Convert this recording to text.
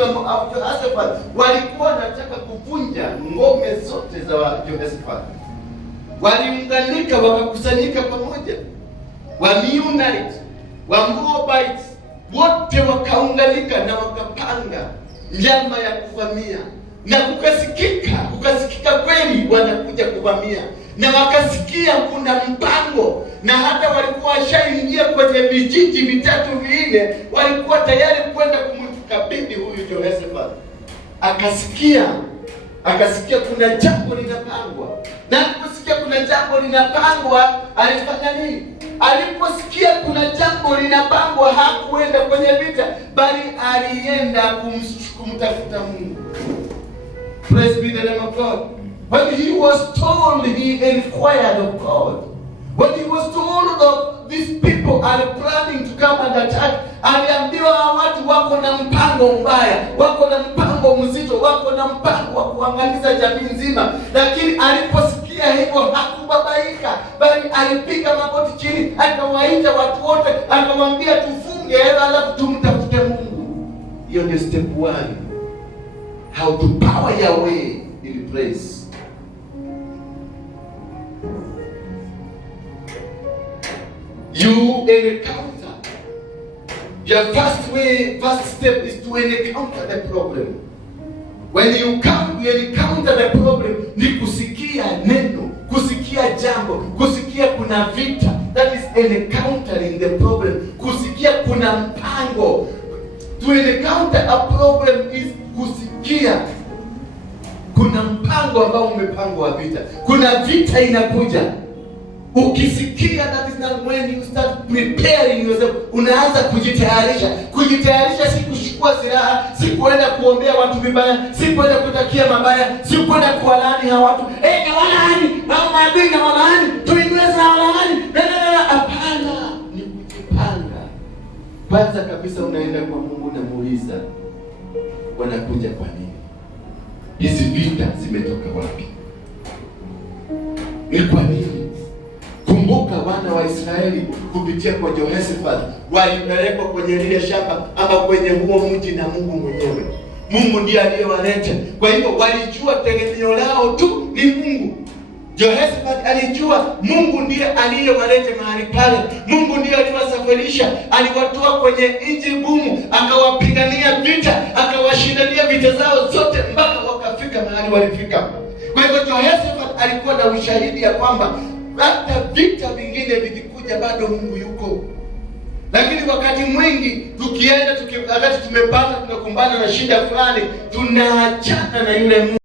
kingdom of Jehoshaphat walikuwa wanataka kuvunja ngome zote za Jehoshaphat. Waliunganika, wakakusanyika pamoja, wa Meunites, wa Moabites, wote wakaunganika na wakapanga njama ya kuvamia, na kukasikika kweli wanakuja kuvamia, na wakasikia kuna mpango, na hata walikuwa washaingia kwenye vijiji vitatu vinne, walikuwa tayari kwenda kumkabidhi huyu Jehoshaphat. Akasikia kuna jambo linapangwa, na aliposikia kuna jambo linapangwa, alifanya nini? Aliposikia kuna jambo linapangwa, hakuenda kwenye vita, bali alienda kumtafuta Mungu. Praise be the name of God. When he was told, he inquired of God. When he was told of these people are planning to come and attack, aliambiwa watu wako na mpango mbaya, wako na mpango mzito, wako na mpango wa kuangamiza jamii nzima. Lakini aliposikia hivyo hakubabaika, bali alipiga magoti chini, akawaita watu wote, akamwambia tufunge, alafu tumtafute Mungu. Hiyo ndio step 1. How to power your way in praise. You encounter. Your first step is to encounter the problem. When you encounter the problem, ni kusikia neno, kusikia jambo, kusikia kuna vita. That is encountering the problem. Kusikia kuna mpango. To encounter a problem is kusikia kuna mpango ambao umepangwa wa vita. Kuna vita inakuja. Ukisikia, that is not when you start preparing yourself. Unaanza kujitayarisha. Kujitayarisha si kuchukua silaha, si kuenda kuombea watu vibaya, si kuenda kutakia mabaya, si kuenda kuwalaani hawa watu. Na walaani, na maadui na walaani, tuingize na walaani. Hapana, ni kujipanga. Kwanza kabisa unaenda kwa Mungu na muuliza, wanakuja kwa nini? Hizi vita zimetoka wapi? Ni kwa nini? Kumbuka wana wa Israeli kupitia kwa Jehoshaphat walipelekwa kwenye lile shamba ama kwenye huo mji na Mungu mwenyewe. Mungu ndiye aliyewaleta. Kwa hivyo walijua tegemeo lao tu ni Mungu. Jehoshaphat alijua Mungu ndiye aliyewaleta mahali pale. Mungu ndiye aliwasafirisha, aliwatoa kwenye nchi ngumu, akawapigania vita, akawashindania vita zao zote mpaka wakafika mahali walifika. Kwa hivyo Jehoshaphat alikuwa na ushahidi ya kwamba hata vita vingine vikikuja bado Mungu yuko. Lakini wakati mwingi wakati tumepata tunakumbana na shida fulani, tunaachana na yule Mungu.